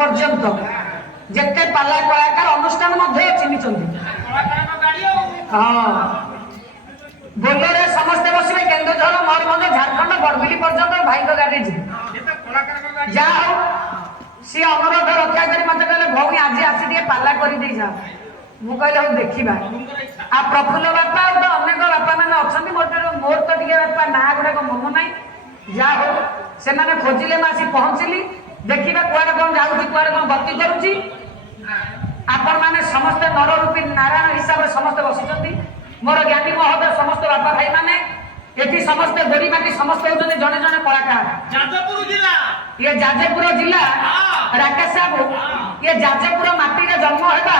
पर्यंत जेते पाला कलाकार अनुष्ठान मध्य चिन्हिचंती हाँ बोलोरे समस्त बसबे केन्दुझर मयूरभंज झारखंड बड़बिली पर्यंत भाई गाड़ी जी जा सी अनुरोध रक्षा कर मत कहले भौणी आज आसी दिए पाला कर दे जा मु कहले हो देखिबा आ प्रफुल्ल बापा तो अनेक बापा माने अछंती मोर तो टिके बापा ना गुडा को मन नाही जा हो से माने खोजिले मासी पहुंचली देखिबा कुआरे कोन जाउची कुआरे कोन गति करूची आपण माने समस्त नररूपी नारायण हिसाब रे समस्त बसिचंती मोर ज्ञानी महोदय समस्त बापा भाई माने एठी समस्त गोरी माटी समस्त होजने जने जने कलाकार जाजपुर जिला ये जाजपुर जिला राकेश बाबू ये जाजपुर माटी रे जन्म हेबा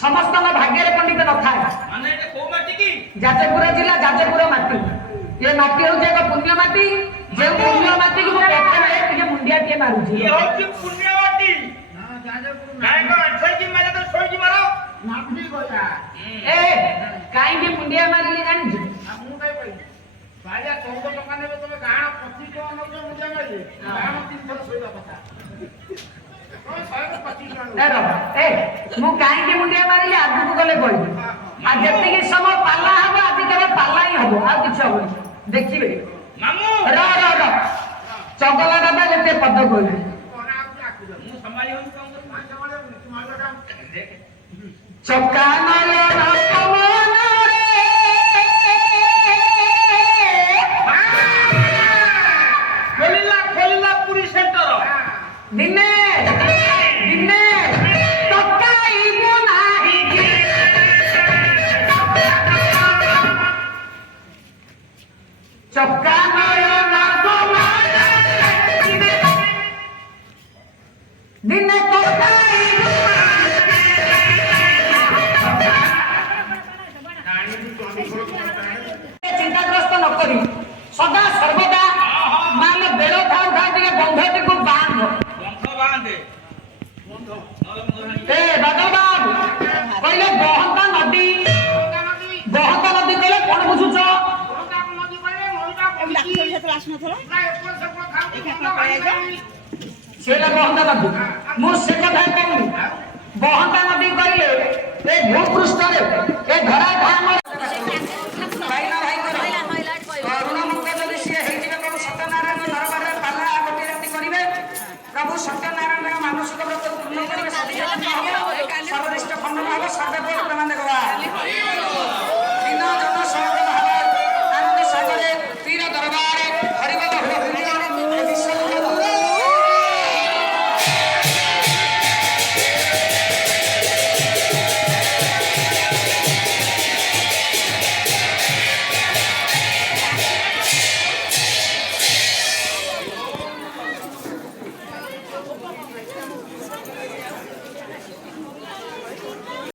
समस्त भाग्य रे पंडित न थाए माने एटे को माटी की जाजपुर जिला जाजपुर माटी ये माटी हो एक पुण्य माटी जे पुण्य माटी को पेटे में ये मुंडिया के मारू ये होची पुण्य माटी हां जाजपुर काय को 28 की मारे तो 16 की मारो नापनी गोया ए काई के मुंडिया मारली जानि छु मु काय कहि बाजा 14 टका नेबे तमे गाण 25 टका नबे मुंडिया मारली गाण 3 थर सोइबा पता मु कहीं मुंडिया मारे आगू को गले कह आज जी समय पाला हम आज के पाला ही हम आ कि हम देखिए चगला दादा गोटे पद कहले चका खोलिला पुरी सेंटर दिने चक्का दिने चिंताग्रस्त न करी सदा सर्वदा मान बेल खाऊ खाऊ बंधटी को बांध दादा बाबू कहले बहंता नदी कहले कौन बुझुच बहंता नदी मुझे कथा कहूँ बहंता नदी कहले भूपृष्ठ धरा